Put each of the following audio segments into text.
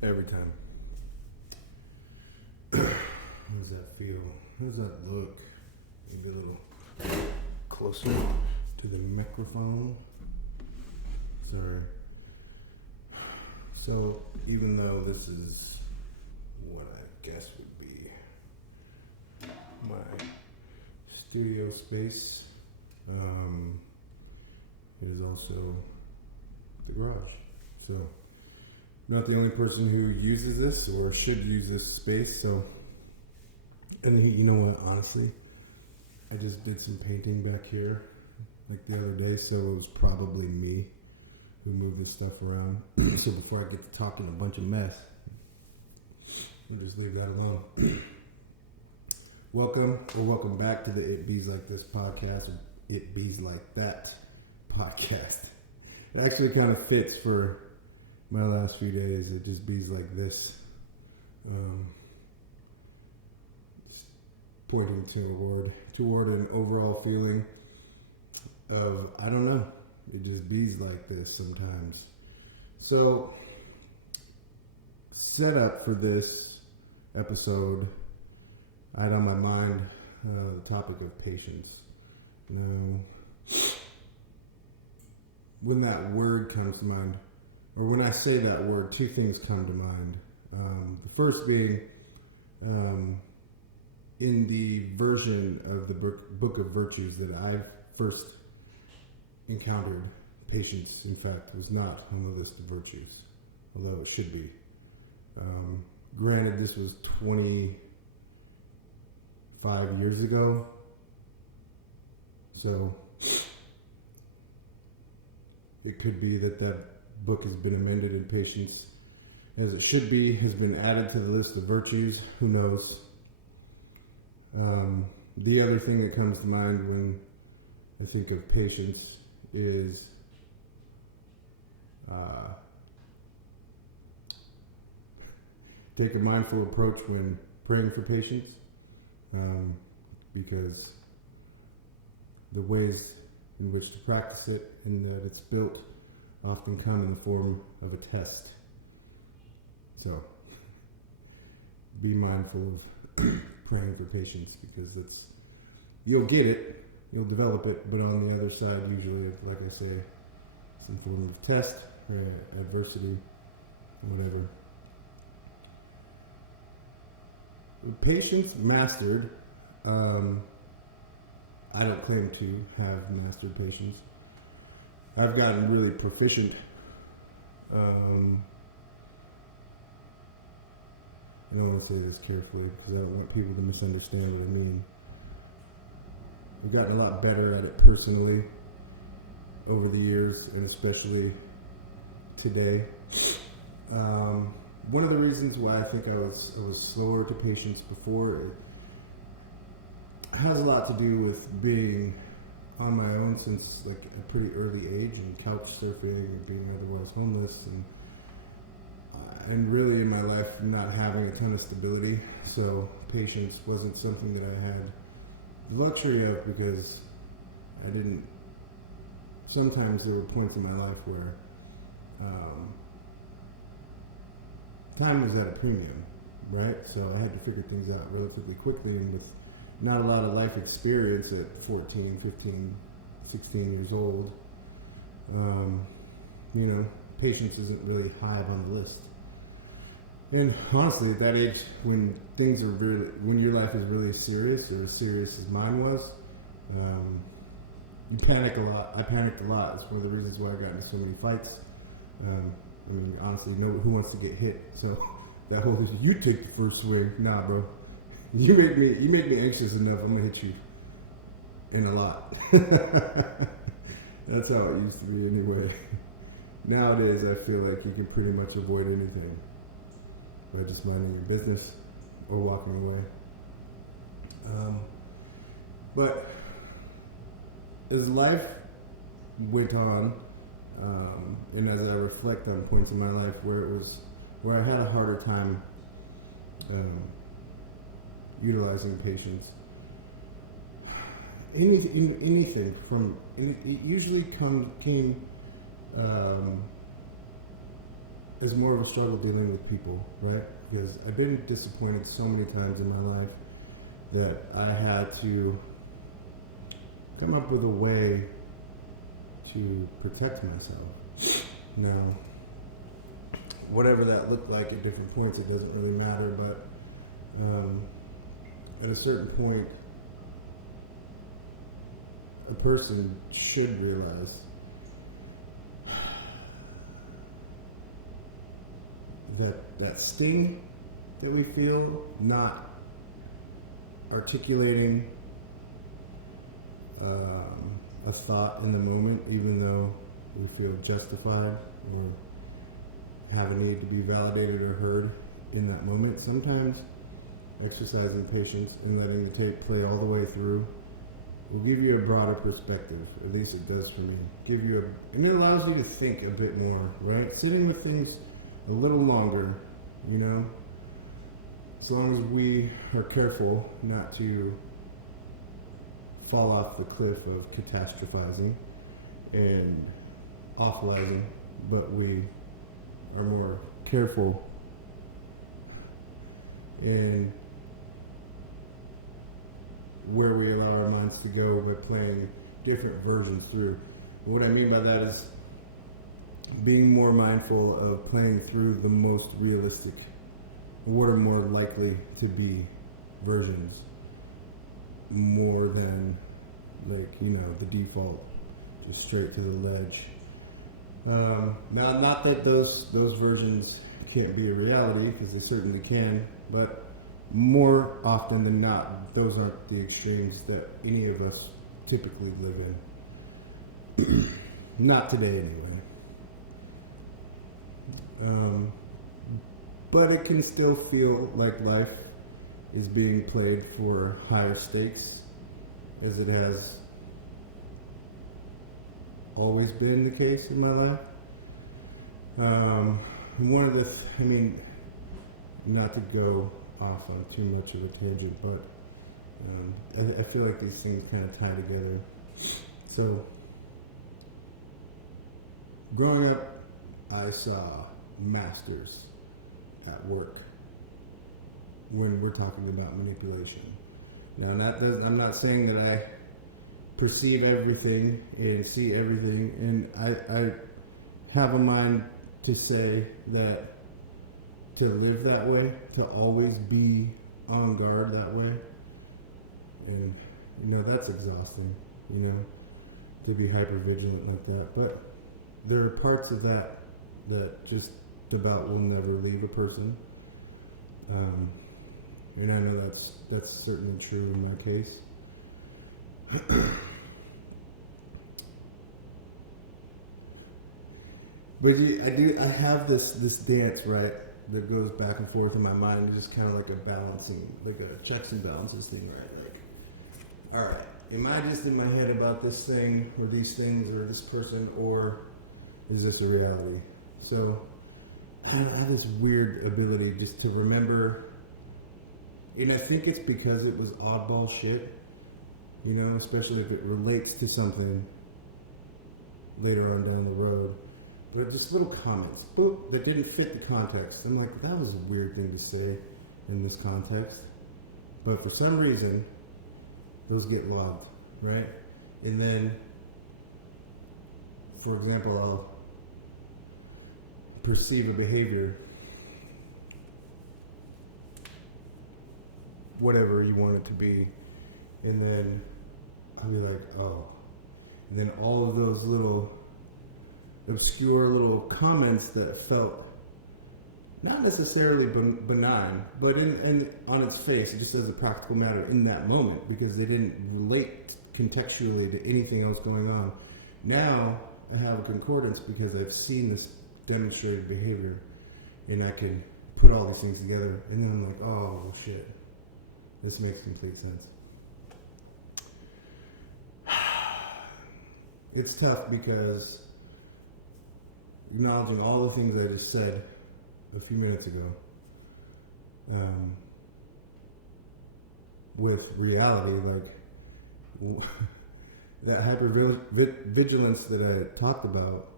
Every time. How does that feel? How does that look? Maybe a little closer to the microphone. Sorry. So, even though this is what I guess would be my studio space, it is also the garage. So, I'm not the only person who uses this or should use this space. So, and you know what? Honestly, I just did some painting back here like the other day, so it was probably me who moved this stuff around. So before I get to talking a bunch of mess, we'll just leave that alone. Welcome back to the It Bees Like This podcast, or It Bees Like That podcast. It actually kind of fits for my last few days. It just bees like this. Just pointing toward an overall feeling of, I don't know, it just bees like this sometimes. So, set up for this episode, I had on my mind the topic of patience. Now, when that word comes to mind, or when I say that word, two things come to mind. The first being, in the version of the Book of Virtues that I first encountered, patience, in fact, was not on the list of virtues, although it should be. Granted, this was 25 years ago, so it could be that book has been amended and patience, as it should be, has been added to the list of virtues. Who knows? The other thing that comes to mind when I think of patience is take a mindful approach when praying for patience, because the ways in which to practice it and that it's built often come in the form of a test. So, be mindful of praying for patience, because you'll get it, you'll develop it, but on the other side, usually, like I say, some form of test, adversity, whatever. Patience mastered. I don't claim to have mastered patience. I've gotten really proficient. I don't want to say this carefully because I don't want people to misunderstand what I mean. I've gotten a lot better at it personally over the years, and especially today. One of the reasons why I think I was slower to patience before, it has a lot to do with being on my own since like a pretty early age, and couch surfing and being otherwise homeless, and really in my life not having a ton of stability. So patience wasn't something that I had the luxury of, because I didn't. Sometimes there were points in my life where time was at a premium, right? So I had to figure things out relatively quickly, and with not a lot of life experience at 14, 15, 16 years old, patience isn't really high up on the list. And honestly, at that age, when your life is really serious, or as serious as mine was, you panic a lot. I panicked a lot. It's one of the reasons why I got into so many fights. Honestly, who wants to get hit? So that whole you take the first swing. Nah, bro. You make me anxious enough. I'm gonna hit you, and a lot. That's how it used to be anyway. Nowadays, I feel like you can pretty much avoid anything by just minding your business or walking away. But as life went on, and as I reflect on points in my life where I had a harder time utilizing patience, anything from it usually came is more of a struggle dealing with people, right? Because I've been disappointed so many times in my life that I had to come up with a way to protect myself. Now, whatever that looked like at different points, it doesn't really matter, but at a certain point, a person should realize that sting that we feel, not articulating a thought in the moment, even though we feel justified or have a need to be validated or heard in that moment. Sometimes exercising patience and letting the tape play all the way through will give you a broader perspective. At least it does for me. And it allows you to think a bit more, right? Sitting with things a little longer, you know, as long as we are careful not to fall off the cliff of catastrophizing and awfulizing, but we are more careful in where we allow our minds to go by playing different versions through. What I mean by that is being more mindful of playing through the most realistic, what are more likely to be versions, more than, like, you know, the default, just straight to the ledge. Now, not that those versions can't be a reality, because they certainly can, but more often than not, those aren't the extremes that any of us typically live in. Not today, anyway. But it can still feel like life is being played for higher stakes, as it has always been the case in my life. One of the, not to go off on too much of a tangent, but I feel like these things kind of tie together. So, growing up, I saw masters at work when we're talking about manipulation. Now, I'm not saying that I perceive everything and see everything, and I have a mind to say that to live that way, to always be on guard that way, and that's exhausting, to be hyper vigilant like that. But there are parts of that just about will never leave a person, and I know that's certainly true in my case. But I have this dance, right, that goes back and forth in my mind, just kind of like a balancing, like a checks and balances thing, right? Like, all right, am I just in my head about this thing or these things or this person, or is this a reality? So I have this weird ability just to remember, and I think it's because it was oddball shit, especially if it relates to something later on down the road. But just little comments, boop, that didn't fit the context. I'm like, that was a weird thing to say in this context. But for some reason, those get logged, right? And then, for example, I'll perceive a behavior, whatever you want it to be, and then I'll be like, oh. And then all of those little obscure little comments that felt not necessarily benign, but in on its face, just as a practical matter in that moment, because they didn't relate contextually to anything else going on. Now I have a concordance because I've seen this demonstrated behavior, and I can put all these things together, and then I'm like, oh shit, this makes complete sense. It's tough because acknowledging all the things I just said a few minutes ago, with reality, like that hyper vigilance that I talked about,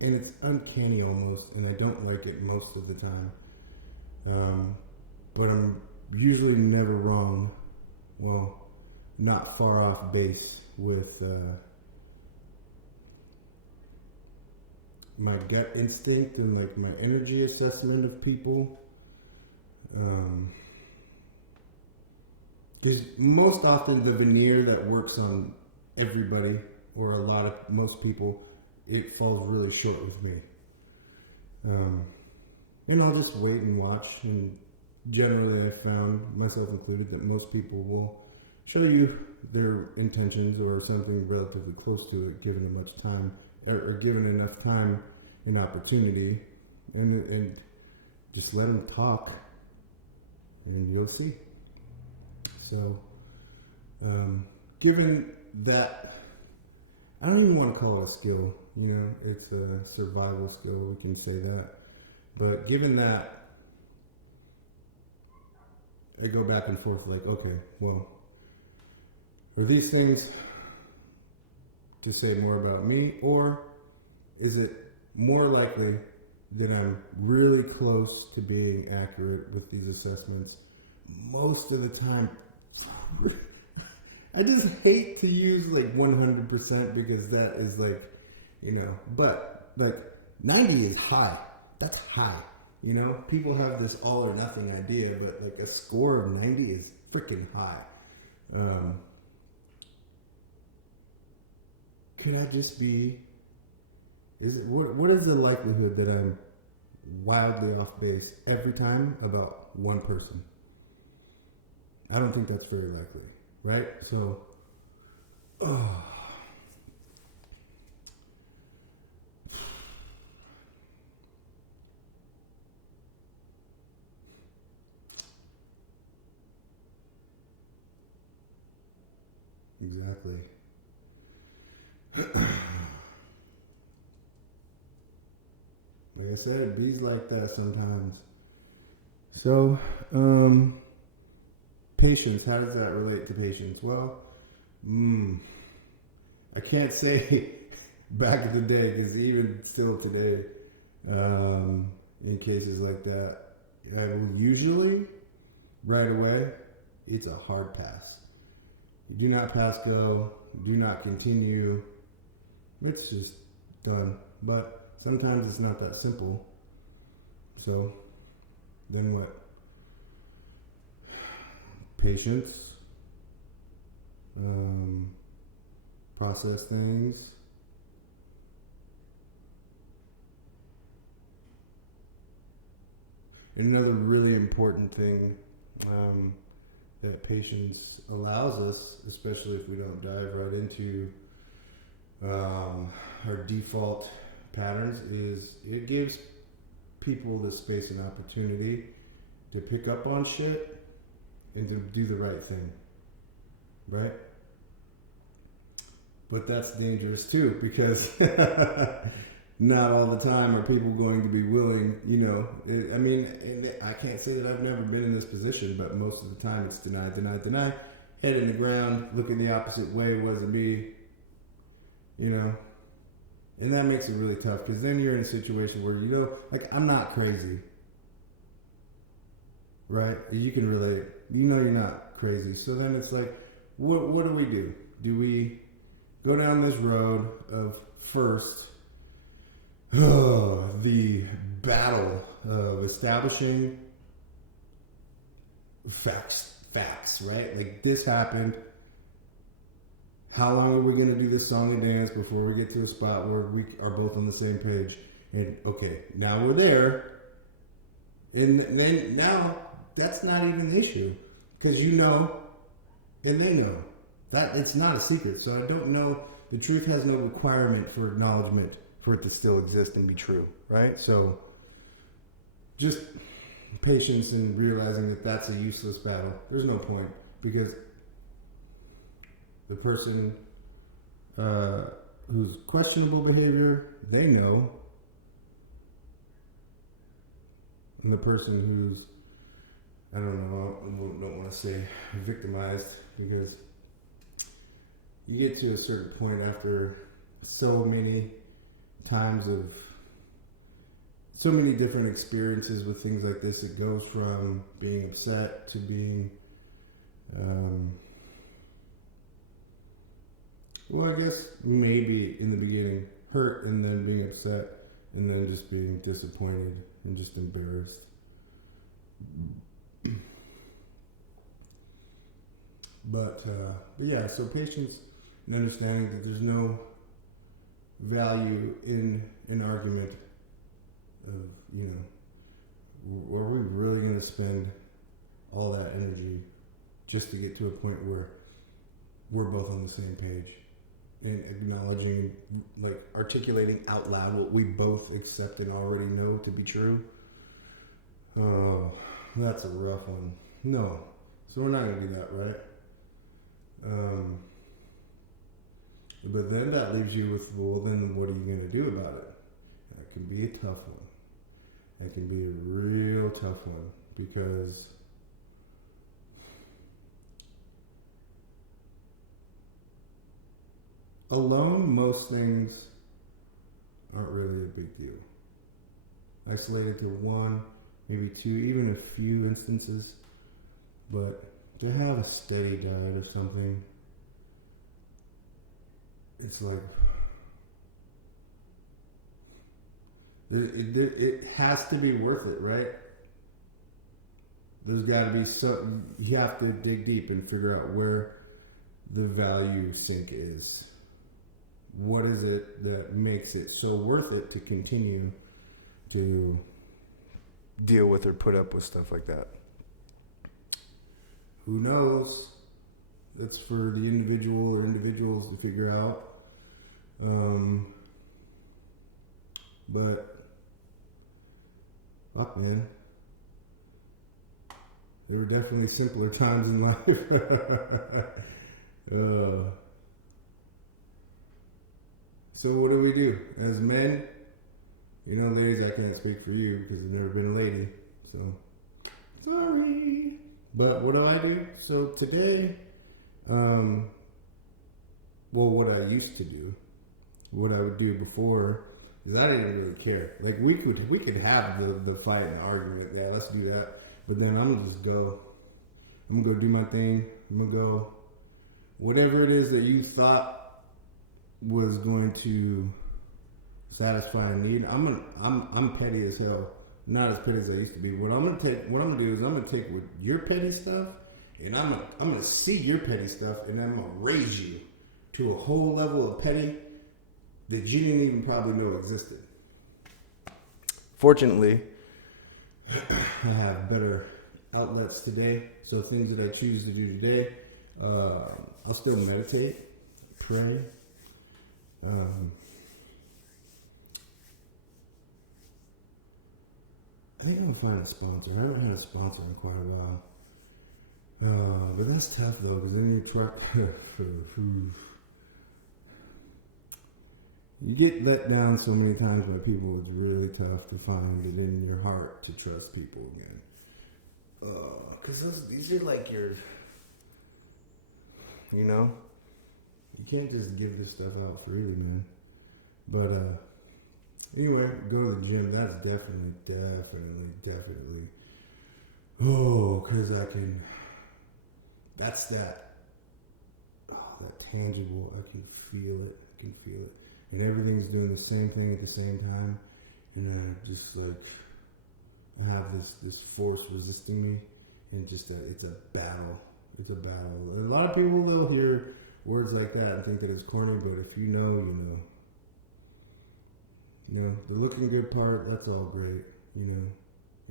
and it's uncanny almost, and I don't like it most of the time. But I'm usually never wrong. Well, not far off base with my gut instinct and like my energy assessment of people. Because most often the veneer that works on everybody or most people, it falls really short with me. And I'll just wait and watch, and generally I found, myself included, that most people will show you their intentions or something relatively close to it, given much time or given enough time and opportunity, and just let them talk, and you'll see. So, given that, I don't even want to call it a skill. You know, it's a survival skill. We can say that. But given that, I go back and forth like, okay, well, are these things to say more about me, or is it more likely that I'm really close to being accurate with these assessments? Most of the time, I just hate to use like 100% because that is like, you know, but like 90 is high. That's high. You know, people have this all or nothing idea, but like a score of 90 is freaking high. Could I just be? What is the likelihood that I'm wildly off base every time about one person? I don't think that's very likely, right? So, exactly. Like I said, it bees like that sometimes. So, patience, how does that relate to patience? Well, I can't say back in the day, because even still today, in cases like that, I will usually, right away, it's a hard pass. You do not pass go, do not continue. It's just done. But sometimes it's not that simple. So, then what? Patience. Process things. Another really important thing that patience allows us, especially if we don't dive right into our default patterns, is it gives people the space and opportunity to pick up on shit and to do the right thing, right? But that's dangerous too, because not all the time are people going to be willing, you know. I can't say that I've never been in this position, but most of the time it's deny, head in the ground, looking the opposite way, wasn't me, you know. And that makes it really tough, because then you're in a situation where, you know, like, I'm not crazy, right? You can relate. You know you're not crazy. So then it's like, what do? Do we go down this road of first the battle of establishing facts, right? Like, this happened. How long are we going to do this song and dance before we get to a spot where we are both on the same page? And okay, now we're there. And then now that's not even the issue, because you know and they know that it's not a secret. So I don't know. The truth has no requirement for acknowledgement for it to still exist and be true, right? So just patience and realizing that that's a useless battle. There's no point, because the person who's questionable behavior, they know. And the person who's, I don't want to say victimized, because you get to a certain point after so many times of so many different experiences with things like this. It goes from being upset to being, well, I guess maybe in the beginning hurt and then being upset and then just being disappointed and just embarrassed. But yeah, so patience and understanding that there's no value in an argument of, are we really going to spend all that energy just to get to a point where we're both on the same page and acknowledging, like articulating out loud what we both accept and already know to be true? Oh, that's a rough one. No. So we're not going to do that, right? But then that leaves you with, well, then what are you going to do about it? That can be a tough one. That can be a real tough one because alone, most things aren't really a big deal. Isolated to one, maybe two, even a few instances, but to have a steady diet of something, it's like it has to be worth it, right? There's got to be some. You have to dig deep and figure out where the value sink is. What is it that makes it so worth it to continue to deal with or put up with stuff like that? Who knows? That's for the individual or individuals to figure out. But fuck, man, there were definitely simpler times in life. So what do we do as men? Ladies, I can't speak for you because I've never been a lady, so sorry. But what do? So today, what I used to do, what I would do before, is I didn't really care. Like we could have the fight and argument. Yeah, let's do that. But then I'm gonna just go. I'm gonna go do my thing. I'm gonna go. Whatever it is that you thought was going to satisfy a need. I'm petty as hell. Not as petty as I used to be. What I'm gonna do is I'm gonna take with your petty stuff, and I'm gonna see your petty stuff, and I'm gonna raise you to a whole level of petty that you didn't even probably know existed. Fortunately, I have better outlets today. So things that I choose to do today, I'll still meditate, pray. I think I'm gonna find a sponsor. I haven't had a sponsor in quite a while. But that's tough though, because then you try. You get let down so many times by people. It's really tough to find it in your heart to trust people again. Because these are like your. You can't just give this stuff out freely, man. But anyway, go to the gym. That's definitely. Oh, because I can. That's that. Oh, that tangible. I can feel it. And everything's doing the same thing at the same time. And I just like. I have this force resisting me. And just it's a battle. It's a battle. A lot of people will hear words like that and think that it's corny, but if you know, you know. The looking good part, that's all great, And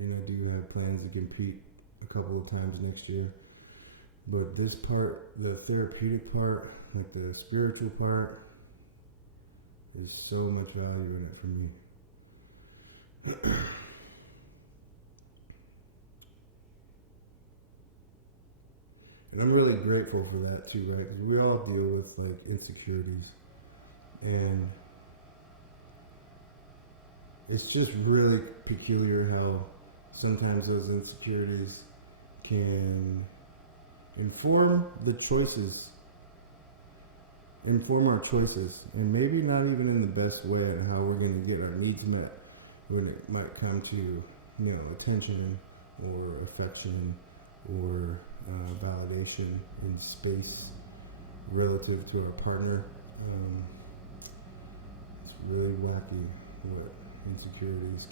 I do have plans to compete a couple of times next year. But this part, the therapeutic part, like the spiritual part, there's so much value in it for me. And I'm really grateful for that too, right? Because we all deal with like insecurities. And it's just really peculiar how sometimes those insecurities can inform the choices inform our choices, and maybe not even in the best way on how we're going to get our needs met when it might come to, attention or affection or validation in space relative to our partner. It's really wacky what insecurities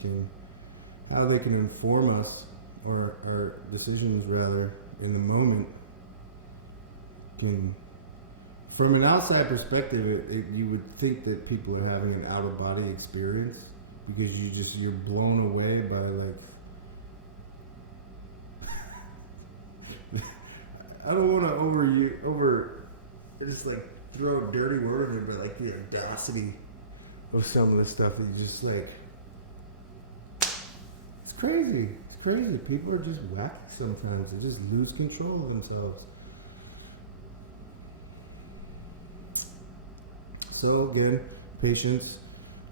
how they can inform us, or our decisions rather, in the moment can, from an outside perspective, you would think that people are having an out-of-body experience because you're blown away by I don't want to just throw a dirty word in there, but the audacity of some of the stuff that you just it's crazy. It's crazy. People are just wacky sometimes. They just lose control of themselves. So again, patience,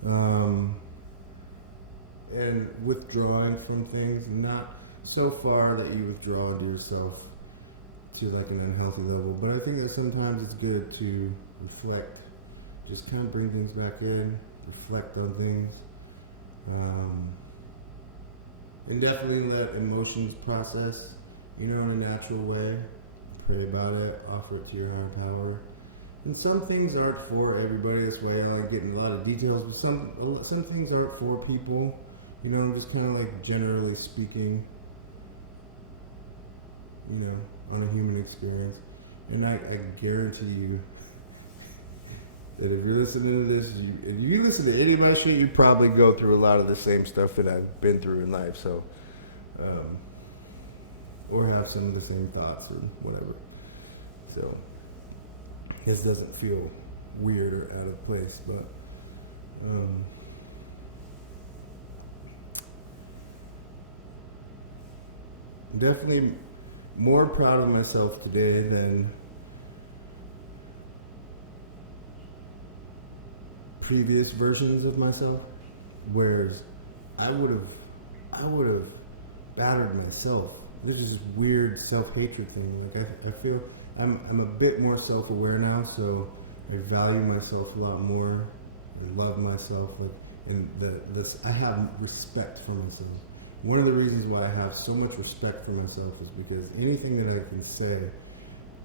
and withdrawing from things, not so far that you withdraw into yourself to an unhealthy level. But I think that sometimes it's good to reflect, just kind of bring things back in, reflect on things, and definitely let emotions process, in a natural way. Pray about it, offer it to your higher power. And some things aren't for everybody. That's why I like getting a lot of details. But some things aren't for people. Just kind of generally speaking, on a human experience. And I guarantee you that if you're listening to this, if you listen to any of my shit, you probably go through a lot of the same stuff that I've been through in life. So, or have some of the same thoughts and whatever. So, this doesn't feel weird or out of place, but definitely more proud of myself today than previous versions of myself, whereas I would have battered myself. There's this weird self-hatred thing. I feel I'm a bit more self-aware now, so I value myself a lot more. I love myself, and I have respect for myself. One of the reasons why I have so much respect for myself is because anything that I can say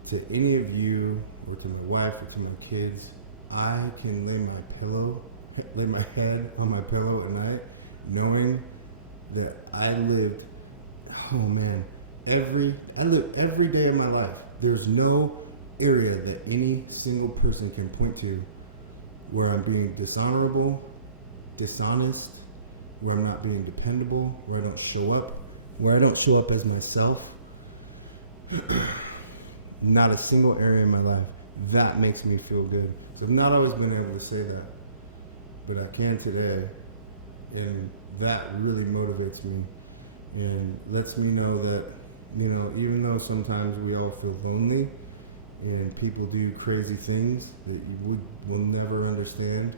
to any of you, or to my wife, or to my kids, I can lay my head on my pillow at night, knowing that I lived every day of my life. There's no area that any single person can point to where I'm being dishonorable, dishonest, where I'm not being dependable, where I don't show up as myself. Not a single area in my life. That makes me feel good. So I've not always been able to say that, but I can today, and that really motivates me and lets me know that, even though sometimes we all feel lonely and people do crazy things that you will never understand,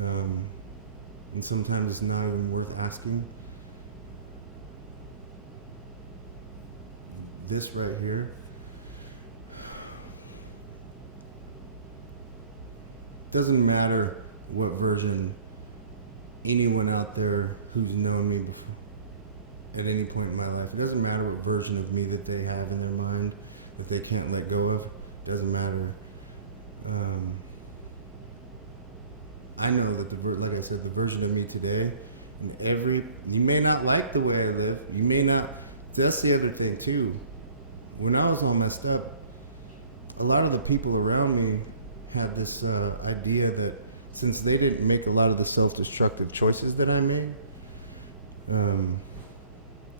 and sometimes it's not even worth asking. This right here, doesn't matter what version anyone out there who's known me before, at any point in my life, it doesn't matter what version of me that they have in their mind that they can't let go of. It doesn't matter. I know that like I said, the version of me today, you may not like the way I live. You may not. That's the other thing too. When I was all messed up, a lot of the people around me had this idea that since they didn't make a lot of the self-destructive choices that I made,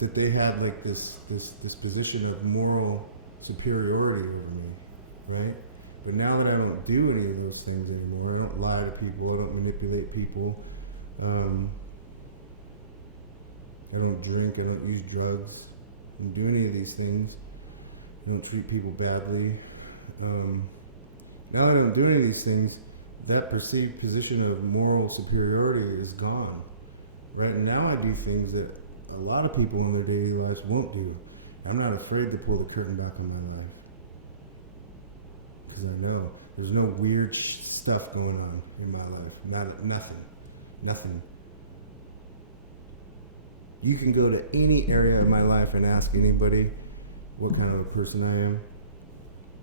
that they had this position of moral superiority over me, right? But now that I don't do any of those things anymore, I don't lie to people, I don't manipulate people, I don't drink, I don't use drugs, I don't do any of these things, I don't treat people badly. Now that I don't do any of these things, that perceived position of moral superiority is gone. Right now I do things that a lot of people in their daily lives won't do. I'm not afraid to pull the curtain back on my life. Because I know There's no weird stuff going on in my life. Nothing. You can go to any area of my life and ask anybody what kind of a person I am,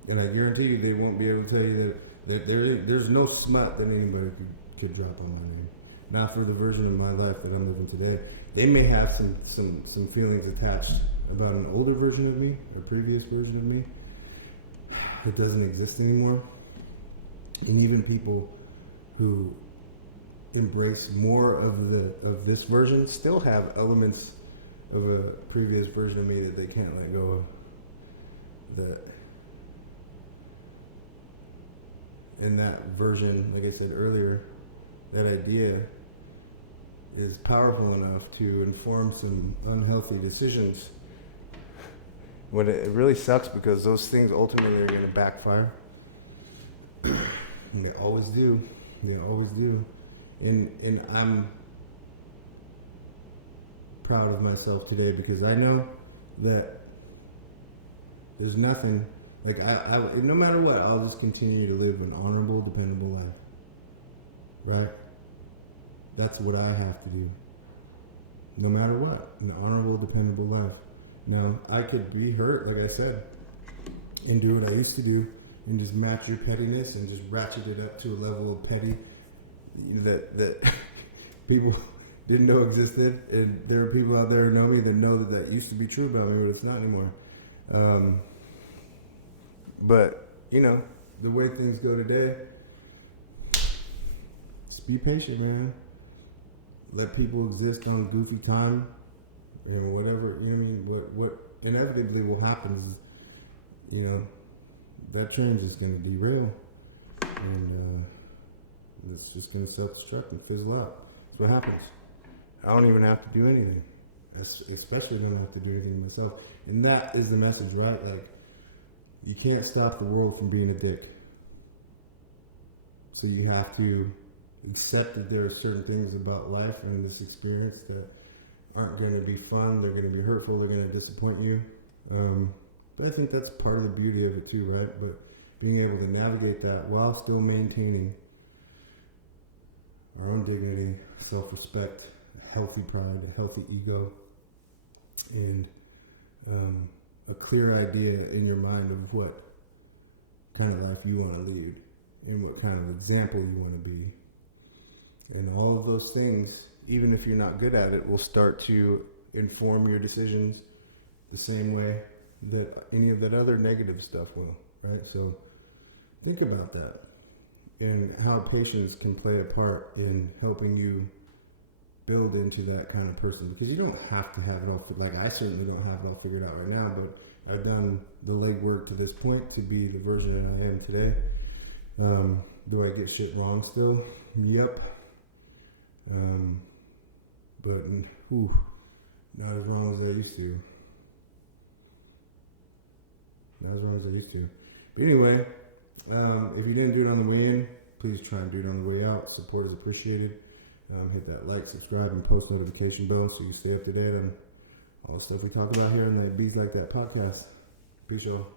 and I guarantee you they won't be able to tell you that there's no smut that anybody could drop on my name. Not for the version of my life that I'm living today. They may have some feelings attached about an older version of me, or previous version of me. It doesn't exist anymore. And even people who embrace more of this version still have elements of a previous version of me that they can't let go of. And that version, like I said earlier, that idea is powerful enough to inform some unhealthy decisions. When it really sucks because those things ultimately are going to backfire. And they always do. And I'm proud of myself today because I know that there's nothing, like I no matter what, I'll just continue to live an honorable, dependable life. Right? That's what I have to do. No matter what, an honorable, dependable life. Now, I could be hurt, like I said, and do what I used to do, and just match your pettiness and just ratchet it up to a level of petty that people didn't know existed. And there are people out there who know me that know that used to be true about me, but it's not anymore. But, the way things go today, just be patient, man. Let people exist on goofy time, and whatever, what inevitably will happen is, that change is going to derail, and it's just going to self-destruct and fizzle out. That's what happens. I don't even have to do anything, especially when I don't have to do anything myself. And that is the message, right? Like, you can't stop the world from being a dick. So you have to accept that there are certain things about life and this experience that aren't going to be fun. They're going to be hurtful. They're going to disappoint you. But I think that's part of the beauty of it too, right? But being able to navigate that while still maintaining our own dignity, self-respect, a healthy pride, a healthy ego, and a clear idea in your mind of what kind of life you want to lead and what kind of example you want to be. And all of those things, even if you're not good at it, will start to inform your decisions the same way that any of that other negative stuff will, right? So think about that and how patience can play a part in helping you build into that kind of person. Because you don't have to have it all, like I certainly don't have it all figured out right now, but I've done the legwork to this point to be the version that I am today. Do I get shit wrong still? Yep. But not as wrong as I used to. But anyway, if you didn't do it on the way in, please try and do it on the way out. Support is appreciated. Hit that like, subscribe, and post notification bell so you stay up to date on all the stuff we talk about here on the Bees Like That podcast. Peace, y'all.